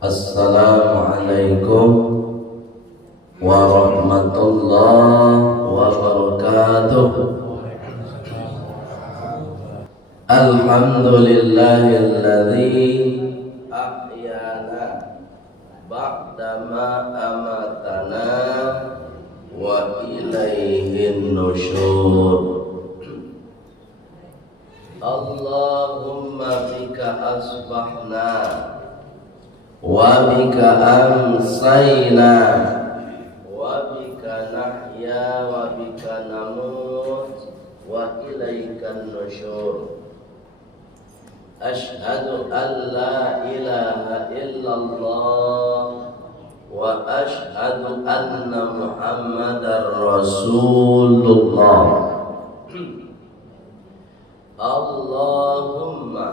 Assalamualaikum warahmatullahi wabarakatuh. Alhamdulillahilladzi ahyana ba'dama amatana wa ilaihin nusyur. Allahumma bika asbahna wa bika amsayna wa bika nahya wa bika namut wa ilaikan nusyur. Ashhadu an la ilaha illallah wa ashhadu anna Muhammadar Rasulullah. Allahumma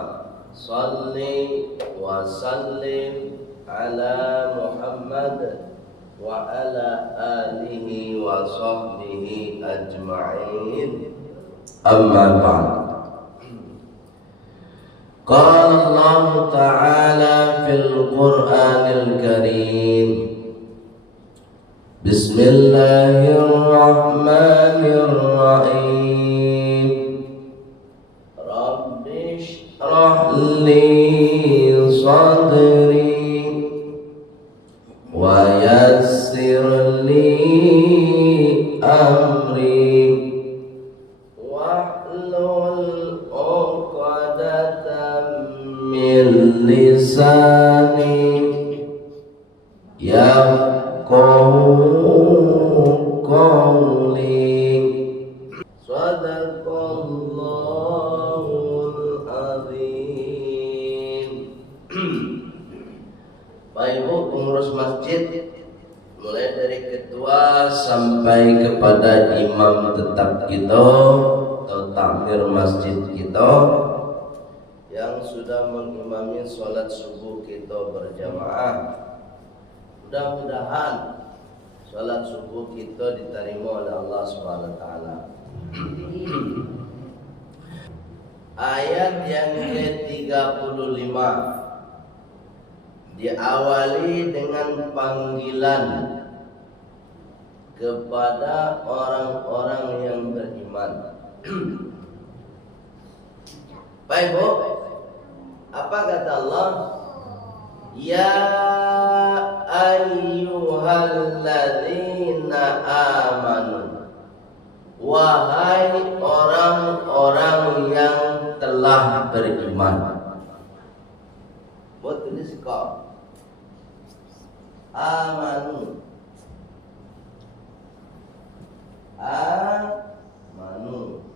salli wa sallim ala Muhammad wa ala alihi wa sahbihi ajma'in. Amma ba'd. Qala Allah Ta'ala fil Qur'anil Karim. Bismillahirrahmanirrahim. Rabbi li sadri wa yassir li amri wahlul 'uqdatam min lisani yafqahu qawli. Sadaqallahul azim. Bapak Ibu pengurus masjid, mulai dari ketua sampai kepada imam tetap kita atau takmir masjid kita yang sudah mengimami sholat subuh kita berjamaah, mudah-mudahan sholat subuh kita diterima oleh Allah Subhanahu wa Ta'ala. Ayat yang ke-35 diawali dengan panggilan kepada orang-orang yang beriman. Baik Bu, apa kata Allah? Ya ayyuhalladzina amanu, wahai orang-orang yang telah beriman. Buat tulis kau amanu, amanu.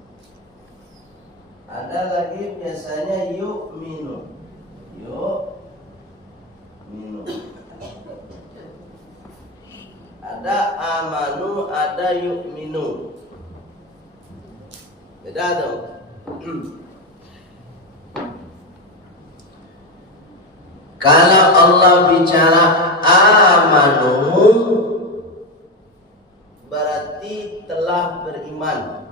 Ada lagi biasanya yu'minu, yu'minu. Ada amanu, ada yu'minu. Beda dong. Kalau Allah bicara amanu, berarti telah beriman.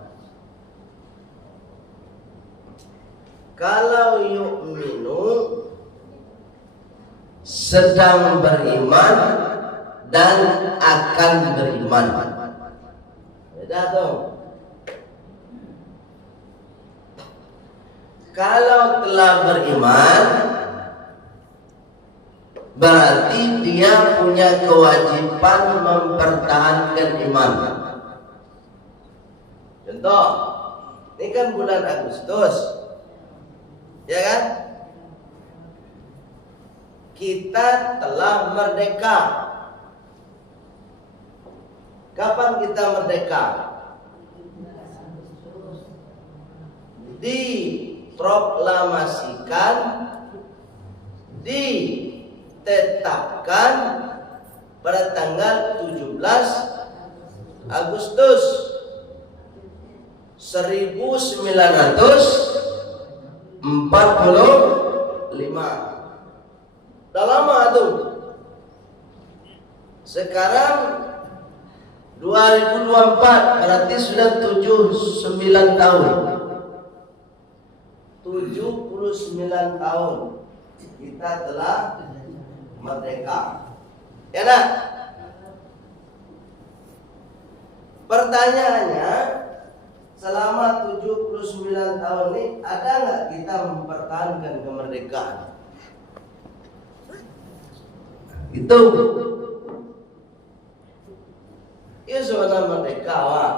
Kalau yu'minu, sedang beriman dan akan beriman. Beda dong. Kalau telah beriman, berarti dia punya kewajiban mempertahankan iman. Contoh, ini kan bulan Agustus, ya kan? Kita telah merdeka. Kapan kita merdeka? Diproklamasikan, ditetapkan pada tanggal 17 Agustus 1945. Udah lama tuh. Sekarang 2024 berarti sudah 79 tahun. 79 tahun kita telah merdeka. Ya nak? Pertanyaannya, selama 79 tahun ini ada nggak kita mempertahankan kemerdekaan? Itu zona merdeka, Wak.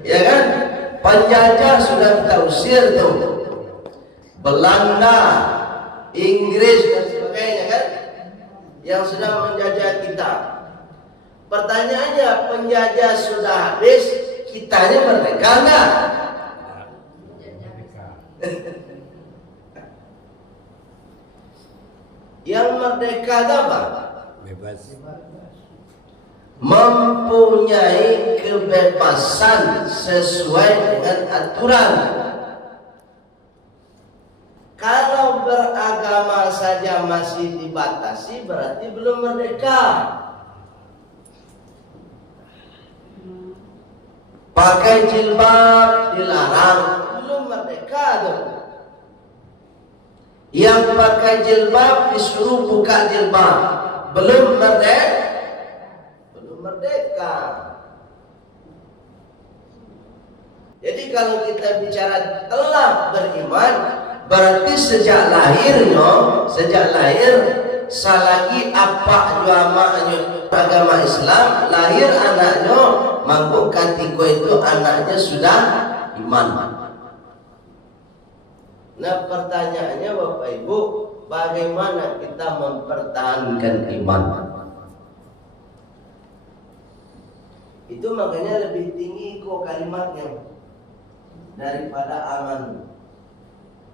Ya kan? Penjajah sudah kita usir tuh. Belanda, Inggris dan sebagainya kan, yang sudah menjajah kita. Pertanyaannya, penjajah sudah habis, kitanya merdeka enggak? Yang merdeka apa? Bebas. Mempunyai kebebasan sesuai dengan aturan. Kalau beragama saja masih dibatasi, berarti belum merdeka. Pakai jilbab dilarang, belum merdeka tuh. Yang pakai jilbab disuruh buka jilbab, belum merdeka. Belum merdeka. Jadi kalau kita bicara telah beriman, berarti sejak lahir selagi apa agama Islam, lahir anaknya mangkuk katiko itu anaknya sudah iman. Nah pertanyaannya Bapak Ibu, bagaimana kita mempertahankan iman? Itu makanya lebih tinggi kok kalimatnya daripada aman.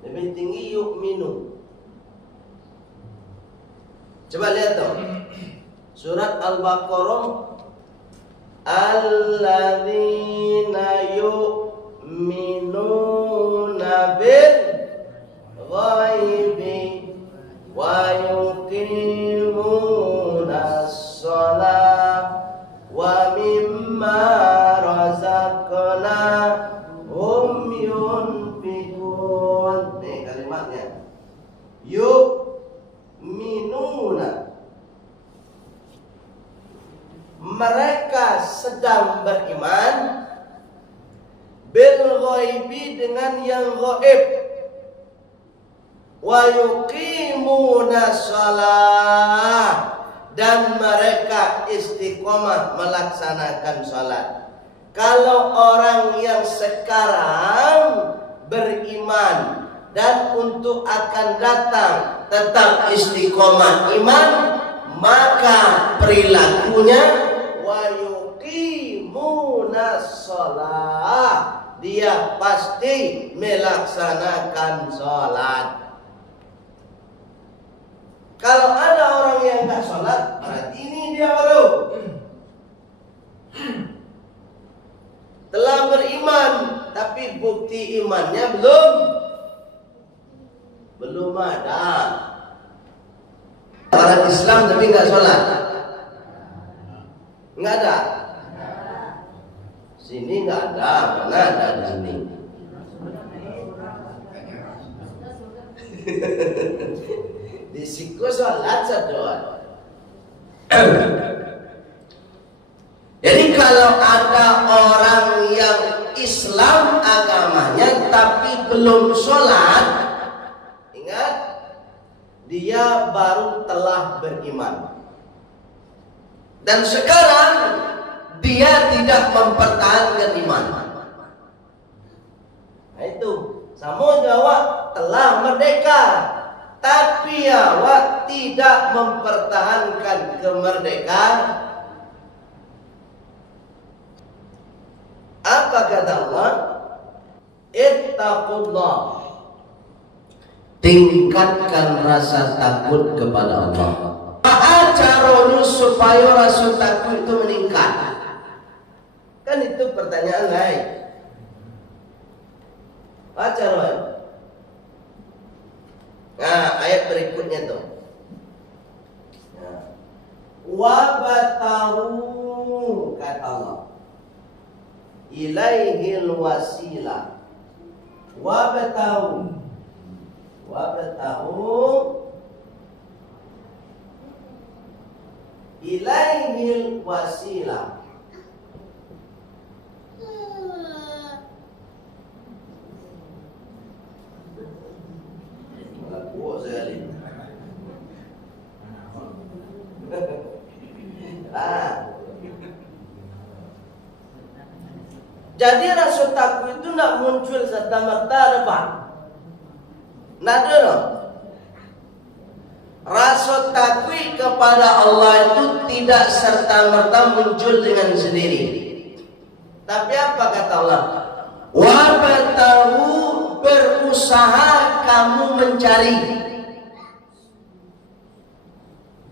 Lebih tinggi yu'minu. Coba lihat dong. Surat Al-Baqarah, alladzina yu'minuna bil ghaibi wa yuqimuna shalah wa mimma razaqnahum yunfiqun. Nih kalimatnya. Yu'minuna. Mereka sedang beriman bil ghaibi dengan yang gaib, wa yuqimuna shalah, dan mereka istiqomah melaksanakan salat. Kalau orang yang sekarang beriman dan untuk akan datang tetap istiqomah iman, maka perilakunya wa yuqimuna shalah, dia pasti melaksanakan salat. Kalau ada orang yang enggak salat, berarti ini dia baru telah beriman, tapi bukti imannya belum ada. Orang Islam tapi enggak salat, enggak ada. Sini enggak ada, mana ada di sini. Di siku salat sadoa. Jadi kalau ada orang yang Islam agamanya tapi belum sholat, ingat, dia baru telah beriman. Dan sekarang dia tidak mempertahankan iman. Nah itu, sama jawab telah merdeka, tapi awak tidak mempertahankan kemerdekaan. Apa kata Allah? Ittaqullah. Tingkatkan rasa takut kepada Allah. Apa caranya supaya rasa takut itu meningkat? Kan itu pertanyaan lain. Apa caranya? Nah, ayat berikutnya tuh. Wabatahu, kata Allah, ilaihil wasilah. Wabatahu, wabtahu ilaihil wasilah. Malah kuat sekali. Jadi rasa takut itu nak muncul serta-merta apa? Nada no. Rasa takut kepada Allah itu tidak serta-merta muncul dengan sendiri. Tapi apa kata Allah? Wabtahu, berusaha kamu mencari.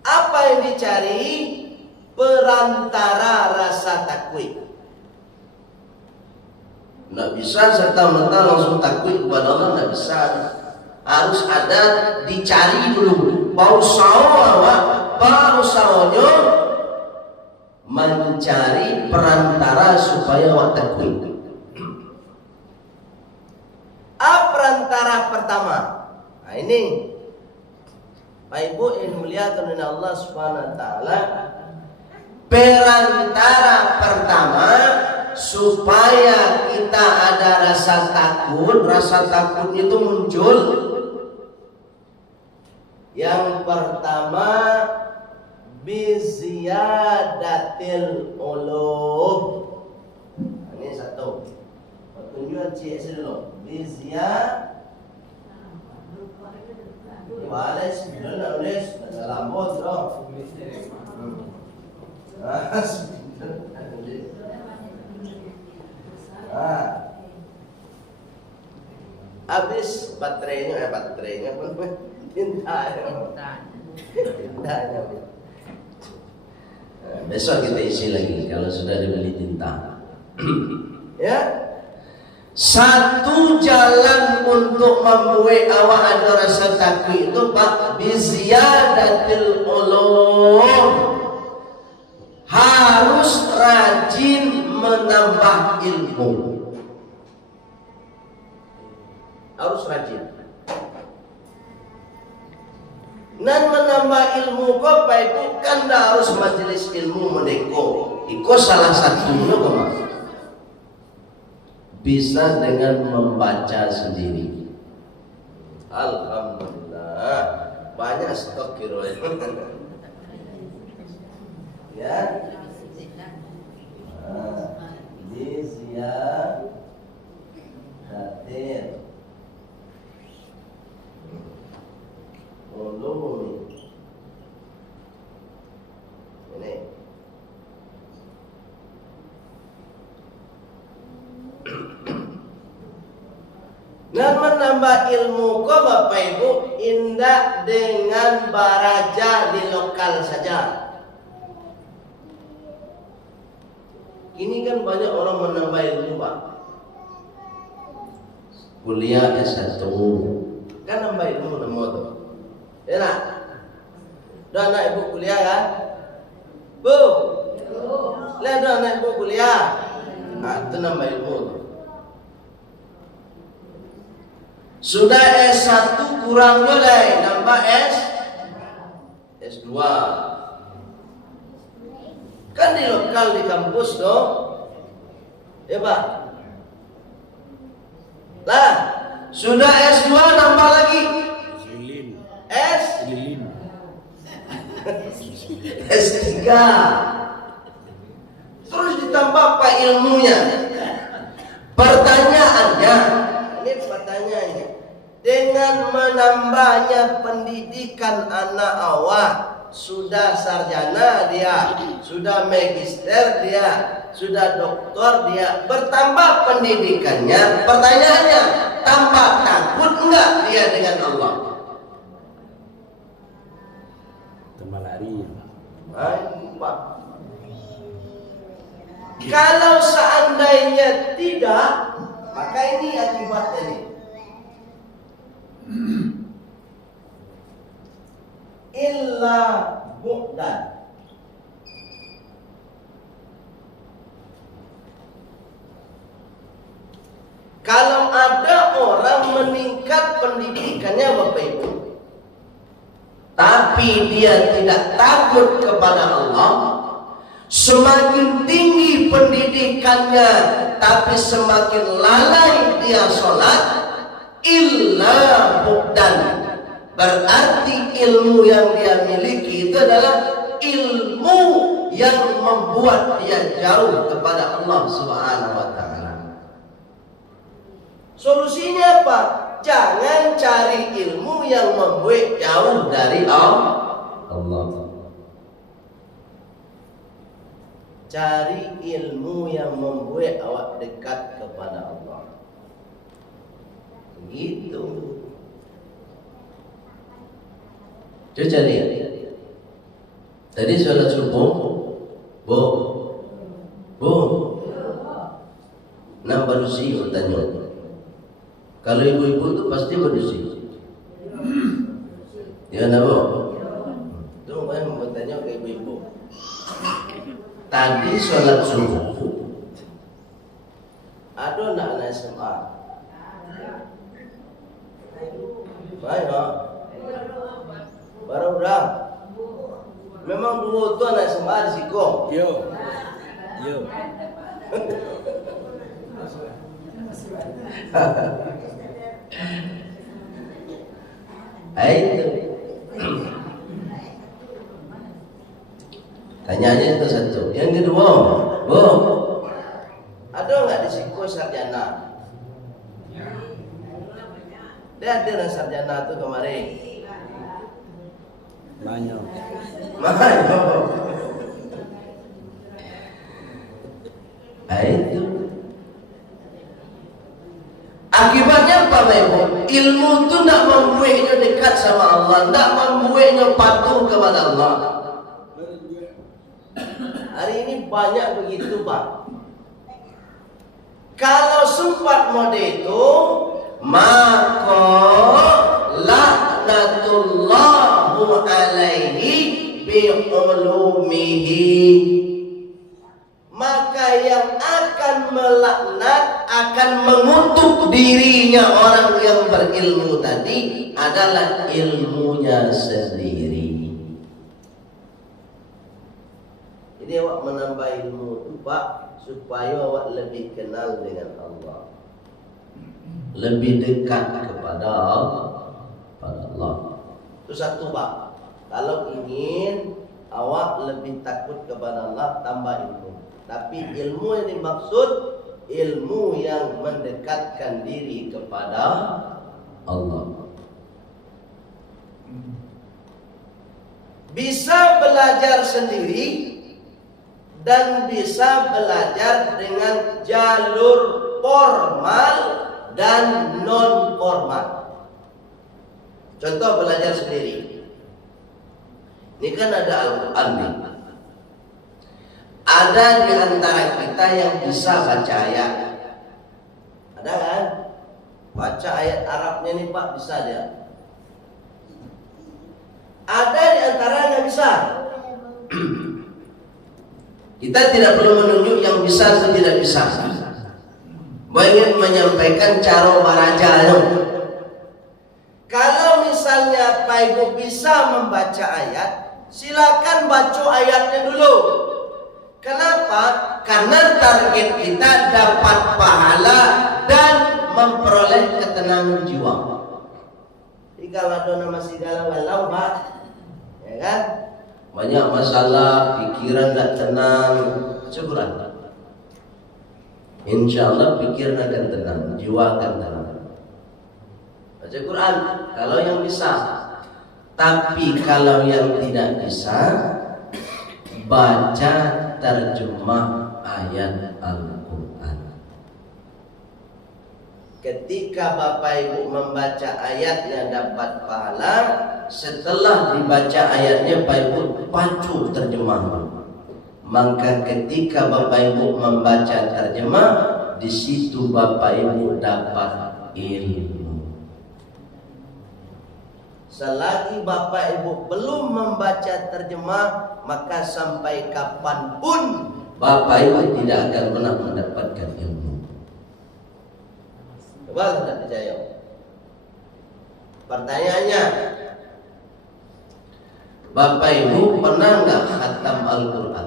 Apa yang dicari? Perantara rasa takut. Tidak bisa serta-merta langsung takut kepada Allah, tidak bisa. Harus ada dicari dulu. Baru sawanya mencari perantara supaya awak takut. Perantara pertama. Nah ini Pak Ibu yang muliakan oleh Allah Subhanahu wa taala, perantara pertama supaya kita ada rasa takut itu muncul. Yang pertama biziyadatil ulub. Ini satu. Tunjukan CS dulu. Wales, nulis dalam bot dong. Habis baterainya pun tintanya. Besok kita isi lagi kalau sudah dibeli tinta. Ya. Satu jalan untuk membuat awak ada rasa takut itu Pak, biziyadatil ulum. Harus rajin menambah ilmu. Harus rajin. Dan menambah ilmu kau Pak Ibu kan harus majelis ilmu mendeko. Iko salah satunya Mas. Bisa dengan membaca sendiri. Alhamdulillah. Banyak stok kiro. Ya. Biziyadatil ulum. Ini. Dan menambah ilmu kau Bapak Ibu indah dengan baraja di lokal saja. Ini kan banyak orang menambah ilmu Pak. Kuliah S1 kan nambah ilmu nemu tuh. Ya nak? Udah anak ibu kuliah kan? Bu? Lihat dong anak ibu kuliah. Nah itu nambah ilmu tuh. Sudah S1 kurang boleh, nambah S2. Kan di lokal di kampus dong. Ya Pak. Lah, sudah S2 nambah lagi. S3. Terus ditambah apa ilmunya? Pertanyaannya, ini pertanyaannya. Dengan menambahnya pendidikan anak awak, sudah sarjana dia, sudah magister dia, sudah doktor dia, bertambah pendidikannya. Pertanyaannya, tambah takut enggak dia dengan Allah? Tambah lari. Pak. Kalau seandainya tidak, maka ini akibatnya nih. Illa bu'dan. Kalau ada orang meningkat pendidikannya Bapak Ibu, tapi dia tidak takut kepada Allah, semakin tinggi pendidikannya tapi semakin lalai dia sholat, illa bu'dan, berarti ilmu yang dia miliki itu adalah ilmu yang membuat dia jauh kepada Allah Subhanahu wa taala. Solusinya apa? Jangan cari ilmu yang membuat jauh dari Allah. Cari ilmu yang membuat awak dekat kepada Allah. Begitu. Coba lihat. Tadi sholat subuh, nah bersih bertanya. Kalau ibu-ibu itu pasti bersih. Ya nak bu? Itu yang bertanya ke ibu-ibu. Tadi sholat subuh, ada anak SMA. Baik, baru udah. Memang dulu tuh anak SMA risiko. Yo. Itu. Tanya aja itu satu. Yang kedua, Bu, ada nggak di risiko sarjana? Dia ada sarjana tuh kemarin. Banyak. Itu. Akibatnya apa, Ibu? Ilmu itu tidak membuatnya dekat sama Allah, tidak membuatnya patuh kepada Allah. Hari ini banyak begitu, Pak. Kalau sempat mode itu, maka laknatullahu alaihi bi'ulumihi, maka yang akan melaknat, akan mengutuk dirinya orang yang berilmu tadi adalah ilmunya sendiri. Jadi awak menambah ilmu itu, Pak, supaya awak lebih kenal dengan Allah, lebih dekat kepada Allah. Itu satu, Pak. Kalau ingin awak lebih takut kepada Allah, tambah ilmu. Tapi ilmu yang dimaksud ilmu yang mendekatkan diri kepada Allah. Bisa belajar sendiri dan bisa belajar dengan jalur formal dan non formal. Contoh belajar sendiri. Ini kan ada Al-Quran nih. Ada di antara kita yang bisa baca ayat. Ada kan? Baca ayat Arabnya nih, Pak, bisa dia. Ada di antara yang bisa. Kita tidak perlu menunjuk yang bisa atau tidak bisa. Ingin menyampaikan cara barajanya. Kalau misalnya Pak Ibu bisa membaca ayat, silakan baca ayatnya dulu. Kenapa? Karena target kita dapat pahala dan memperoleh ketenangan jiwa. Jadi kalau ada nama si galau-galau, Pak, ya kan? Banyak masalah, pikiran tak tenang, syukuran. Insya Allah pikiran akan tenang, jiwa akan tenang. Baca Quran kalau yang bisa. Tapi kalau yang tidak bisa, baca terjemah ayat Al-Quran. Ketika Bapak Ibu membaca ayatnya dapat pahala, setelah dibaca ayatnya Bapak Ibu pacu terjemah. Maka ketika Bapak Ibu membaca terjemah, di situ Bapak Ibu dapat ilmu. Selagi Bapak Ibu belum membaca terjemah, maka sampai kapanpun Bapak Ibu tidak akan pernah mendapatkan ilmu. Coba tidak percaya. Pertanyaannya, Bapak Ibu pernah nggak khatam Al-Quran?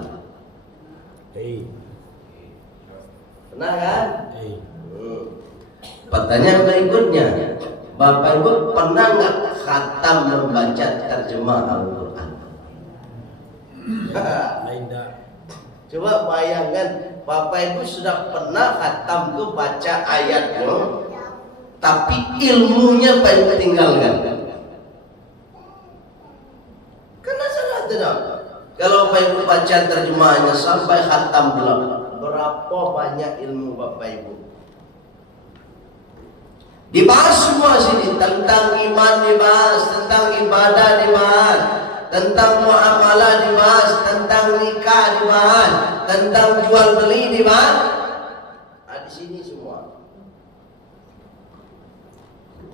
Pernah kan? Pertanyaan berikutnya, Bapak Ibu pernah nggak khatam membaca terjemah Al-Quran? Coba bayangkan, Bapak Ibu sudah pernah khatam tuh baca ayatnya, tapi ilmunya Bapak Ibu tinggalkan. Karena sangat tidak. Kalau Bapak Ibu baca terjemahannya sampai khatam belum, berapa banyak ilmu Bapak Ibu? Dibahas semua sini, tentang iman dibahas, tentang ibadah dibahas, tentang muamalah dibahas, tentang nikah dibahas, tentang jual beli dibahas. Di sini semua.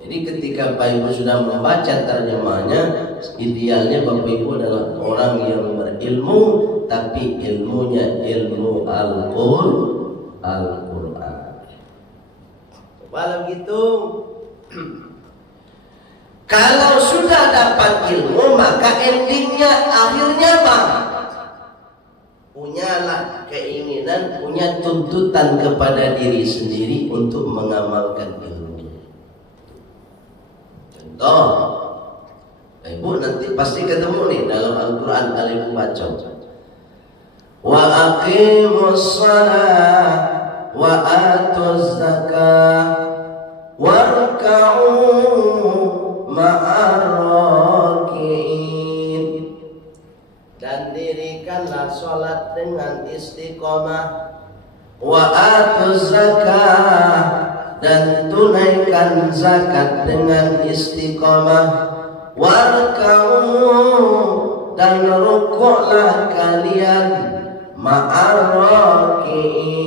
Jadi ketika Bapak Ibu sudah membaca terjemahnya, idealnya Bapak Ibu adalah orang yang berilmu, tapi ilmunya ilmu Al-Quran. Kalau gitu, kalau sudah dapat ilmu, maka endingnya, akhirnya apa? Punyalah keinginan, punya tuntutan kepada diri sendiri untuk mengamalkan ilmu. Contoh, Ibu nanti pasti ketemu nih dalam Al-Quran kalau Ibu baca. Wa aqimus shalah wa atuz zakah warka'u ma'ar raki'in, dan dirikanlah sholat dengan istiqomah, wa atuz zakah, dan tunaikan zakat dengan istiqomah, warka'u, dan rukuklah kalian, ma'ar raki'in,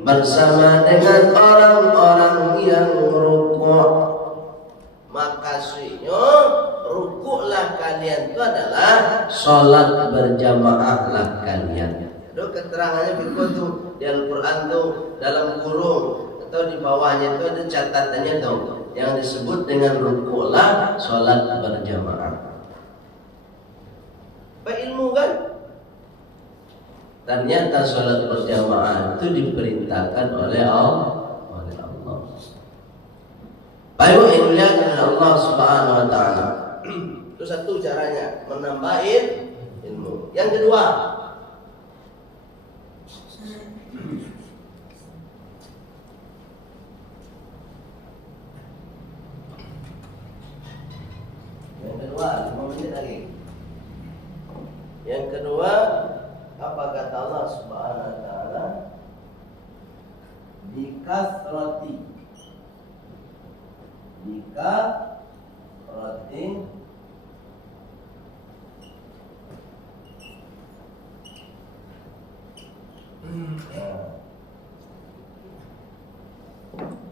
bersama dengan orang-orang yang rukuk. Makasihnya rukuklah kalian itu adalah sholat berjamaahlah kalian. Itu keterangannya tuh di Al-Quran tuh dalam kurung atau di bawahnya itu ada catatannya tuh yang disebut dengan rukuklah sholat berjamaah. Berilmu kan? Ternyata sholat berjamaah itu diperintahkan oleh Allah. Baik, dimuliakan oleh Allah Subhanahu Wa Taala. Itu satu caranya menambahin ilmu. Yang kedua, Yang kedua, apa kata Allah Subhanahu Wa Taala? Bikasrati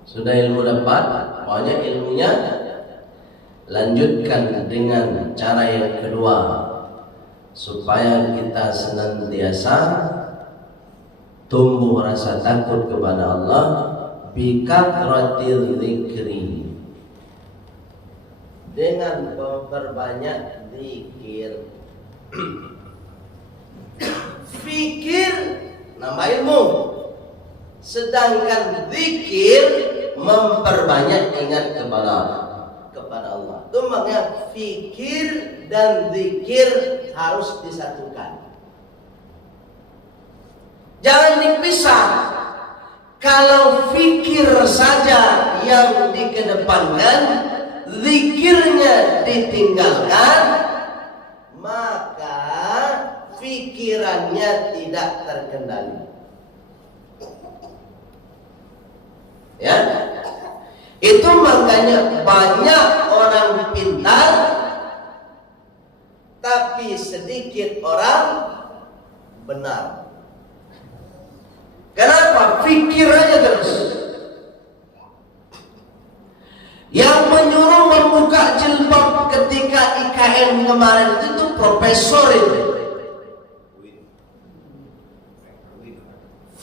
sudah ilmu dapat, pokoknya ilmunya lanjutkan dengan cara yang kedua supaya kita senantiasa tumbuh rasa takut kepada Allah, bikathratil dzikri, dengan memperbanyak zikir. Fikir nambah ilmu, sedangkan zikir memperbanyak ingat kepada Allah. Itu makanya fikir dan zikir harus disatukan, jangan dipisah. Kalau fikir saja yang dikedepankan, zikirnya ditinggalkan, maka pikirannya tidak terkendali. Ya, itu makanya banyak orang pintar, tapi sedikit orang benar. Kenapa? Fikir aja terus. Yang menyuruh membuka jilbab ketika IKN kemarin itu profesor itu.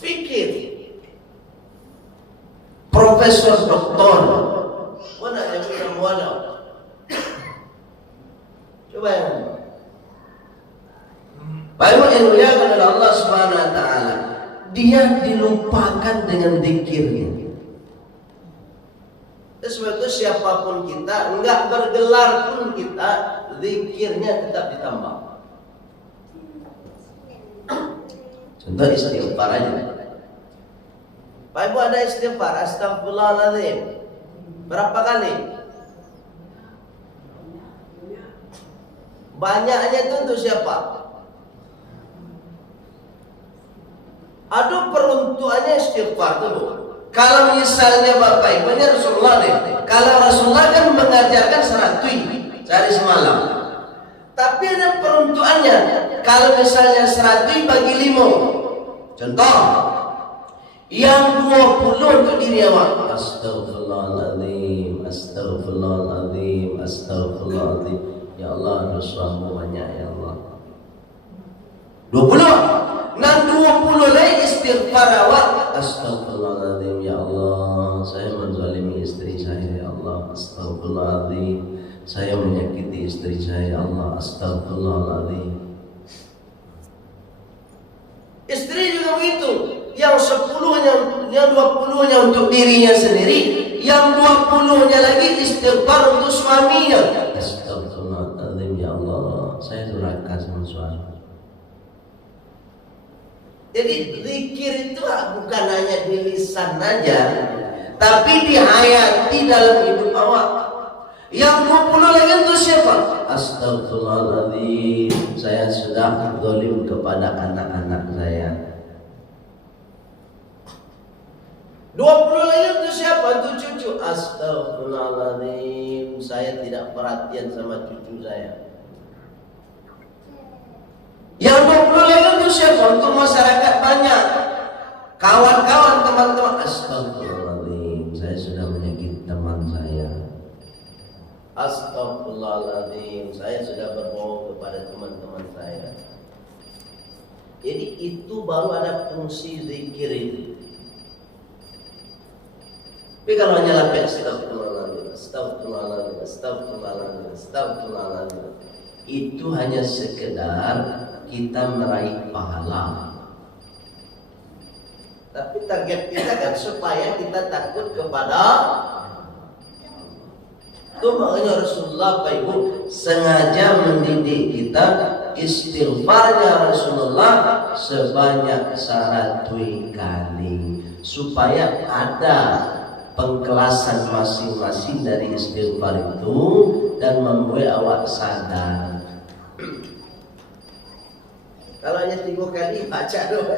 Fikir. Profesor doktor. Mana yang punya muana? Coba yang Baik yang dimuliakan oleh Allah Subhanahu wa taala, dia dilupakan dengan zikirnya. Sebab itu siapapun kita, enggak bergelar pun kita, zikirnya tetap ditambah. Contoh istighfar aja. Pak Ibu ada istighfar, astagfirullahaladzim. Berapa kali? Banyaknya itu untuk siapa? Aduh, peruntukannya istighfar dulu. Kalau misalnya Bapak Ibu, ini Rasulullah deh. Kalau Rasulullah kan mengajarkan 100 sehari semalam. Tapi ada peruntukannya. Kalau misalnya 100 bagi 5. Contoh, yang 20 untuk diri awak. Astagfirullahaladzim, astagfirullahaladzim, astagfirullahaladzim. Ya Allah, dosamu banyak ya Allah. 20. Nah 20 lagi istighfar awak. Astagfirullahaladzim ya Allah, saya menzalimi istri saya ya Allah. Astagfirullahaladzim, saya menyakiti istri saya ya Allah. Astagfirullahaladzim. Istri juga begitu. Yang 10-nya, yang 20-nya untuk dirinya sendiri, yang 20-nya lagi istighfar untuk suaminya. Astagfirullahaladzim ya Allah, saya durhaka sama suami. Jadi zikir itu bukan hanya di lisan saja, tapi dihayati dalam hidup awak. Yang 20 lagi itu siapa? Astagfirullahaladzim, saya sudah zalim kepada anak-anak saya. 20 lagi itu siapa? Itu cucu. Astagfirullahaladzim, saya tidak perhatian sama cucu saya. Yang 20 lagi itu siapa? Untuk masyarakat banyak, kawan-kawan, teman-teman. Astagfirullahaladzim, saya sudah menyakiti teman saya. Astagfirullahaladzim, saya sudah berbohong kepada teman-teman saya. Jadi itu baru ada fungsi zikir itu. Tapi kalau hanya lapis astagfirullahaladzim, astagfirullahaladzim, astagfirullahaladzim, astagfirullahaladzim, itu hanya sekedar kita meraih pahala. Tapi target kita kan supaya kita takut kepada. Itu makanya Rasulullah Pak Ibu sengaja mendidik kita istighfarnya Rasulullah sebanyak 100 kali supaya ada pengkelasan masing-masing dari istighfar itu dan membuat awak sadar. Kalau hanya 3 kali baca doa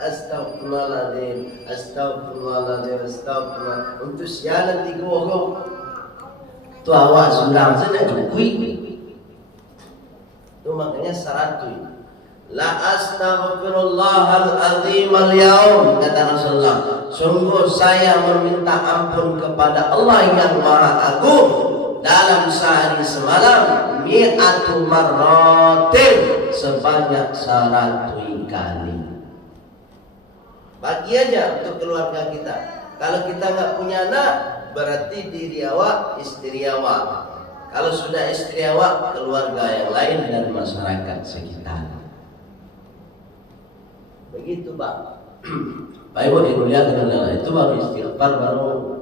astagfirullahaladzim, astagfirullahaladzim, astagfirullah. Untuk sialan 3 orang tu awak sudah sana cukup. Itu makanya 100. La astaghfirullahaladzim al-yaum, kata Rasulullah, sungguh saya meminta ampun kepada Allah yang Maha Agung dalam sehari semalam mi'atu marratin, sebanyak 100 kali. Bagi aja untuk keluarga kita. Kalau kita nggak punya anak, berarti diri awak, istri awak. Kalau sudah istri awak, keluarga yang lain dan masyarakat sekitar. Begitu Pak. Pak Ibu dimuliakan Allah, itu baru istighfar, baru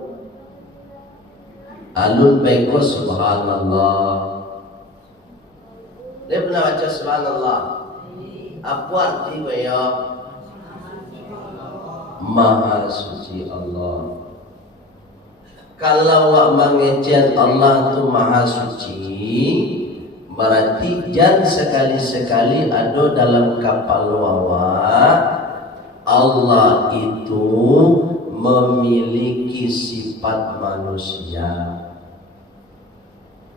alun baiko subhanallah. Dia pernah baca subhanallah. Apa arti ya? Maha suci Allah. Kalau wak mengejen Allah itu maha suci, berarti jangan sekali-sekali ada dalam kapal wawak Allah itu memiliki sifat manusia.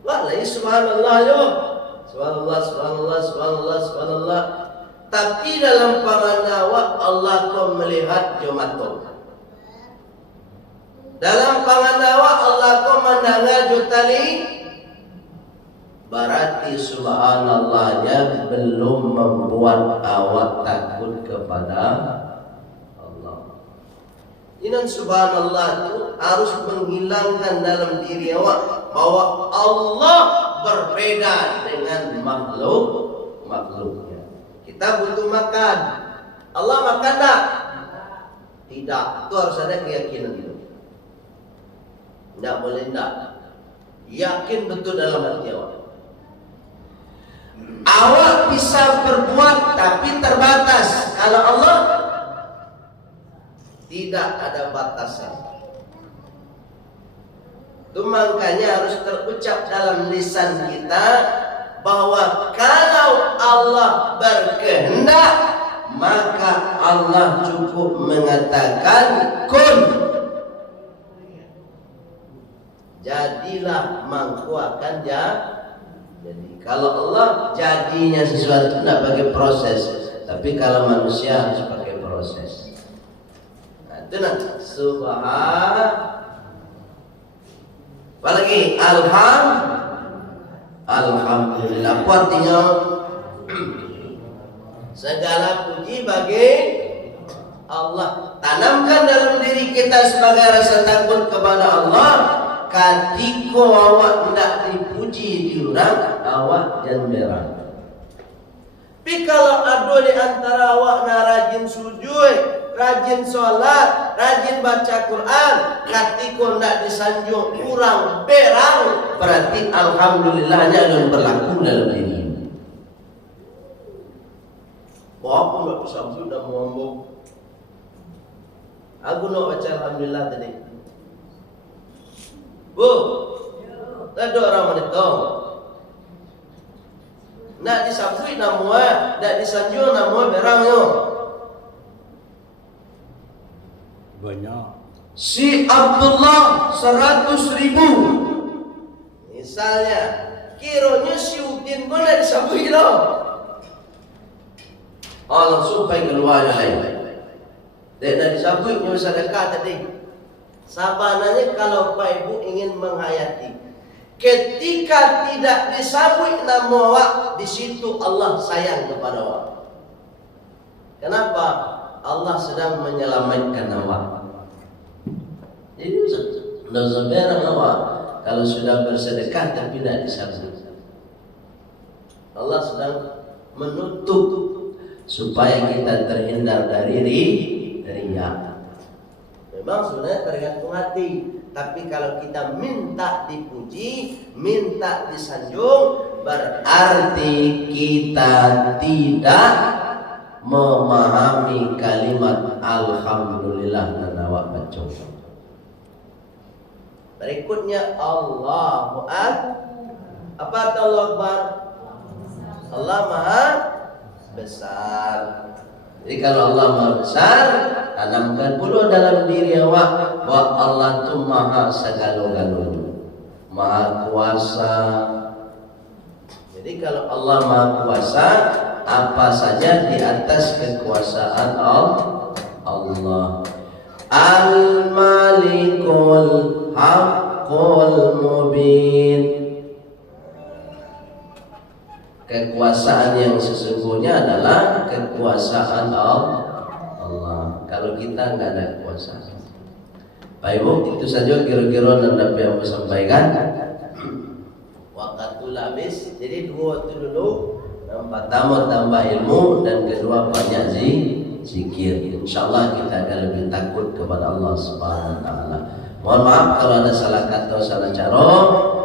Wah, lagi subhanallah yo. Subhanallah, subhanallah, subhanallah, subhanallah. Tapi dalam pangandawa Allah kau melihat jumato. Dalam pangandawa Allah kau mendengar jutali. Berarti subhanallahnya belum membuat awak takut kepada Allah. Ini subhanallah itu harus menghilangkan dalam diri awak bahwa Allah berbeda dengan dengan makhluknya. Kita butuh makan. Allah makan tak? Tidak. Itu harus ada keyakinan itu. Tidak boleh tidak. Yakin betul dalam hati awak. Awak bisa berbuat tapi terbatas. Kalau Allah tidak ada batasan. Itu makanya harus terucap dalam lisan kita bahwa kalau Allah berkehendak, maka Allah cukup mengatakan kun, jadilah, mangku akan jadi. Kalau Allah jadinya sesuatu tidak pakai proses, tapi kalau manusia harus pakai proses. Nah, itu nanti apalagi alhamdulillah. Apa artinya? Segala puji bagi Allah. Tanamkan dalam diri kita sebagai rasa takut kepada Allah. Ketika awak tidak dipuji diorang, awak jangan merah. Tapi kalau ada di antara awak nak rajin sujud, rajin sholat, rajin baca Quran, ketika tidak disanjung kurang berang, berarti alhamdulillahnya akan berlaku dalam diri. Aku tidak bisa sudah ngomong. Aku nak baca alhamdulillah tadi. Bu, ada orang wanita. Nak disabui nama, nak disanjung nama berangnya. Banyak. Si Abdullah 100.000. Misalnya, kiranya si Udin pun nak disabui dah. Langsung pergi keluar lain. Dia nak disabui punya sedekah tadi. Sabananya kalau Pak Ibu ingin menghayati, ketika tidak disabui nama awak, di situ Allah sayang kepada awak. Kenapa? Allah sedang menyelamatkan awak. Jadi sudah sebenarnya awak kalau sudah bersedekah tapi tidak disabui, Allah sedang menutup supaya kita terhindar dari riya. Memang sebenarnya tergantung hati. Tapi kalau kita minta dipuji, minta disanjung, berarti kita tidak memahami kalimat alhamdulillah dan awak baca. Berikutnya Allahu Akbar. Apa arti Allahu Akbar? Allah Maha Besar. Jadi kalau Allah Maha Besar, tanamkan pula dalam diri awak bahwa Allah itu Maha segala-galanya, Maha Kuasa. Jadi kalau Allah Maha Kuasa, apa saja di atas kekuasaan Allah. Al-Malikul Haqqul Mubin. Kekuasaan yang sesungguhnya adalah kekuasaan Allah. Kalau kita nggak ada kekuasaan. Baik Bu, itu saja kira-kira yang dapat aku sampaikan. Wakatul habis. Jadi dua itu dulu. Yang pertama tambah ilmu, dan kedua banyak zikir. Insyaallah kita akan lebih takut kepada Allah Subhanahu Wa Taala. Mohon maaf kalau ada salah kata, salah cara.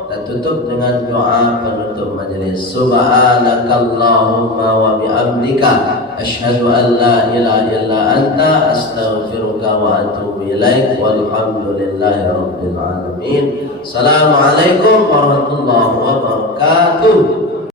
Dan tutup dengan doa penutup majelis. Subhanakallahumma wa bihamdika asyhadu an la ilaha illa anta astaghfiruka wa atubu ilaik. Walhamdulillahi rabbil alamin. Assalamualaikum warahmatullahi wabarakatuh.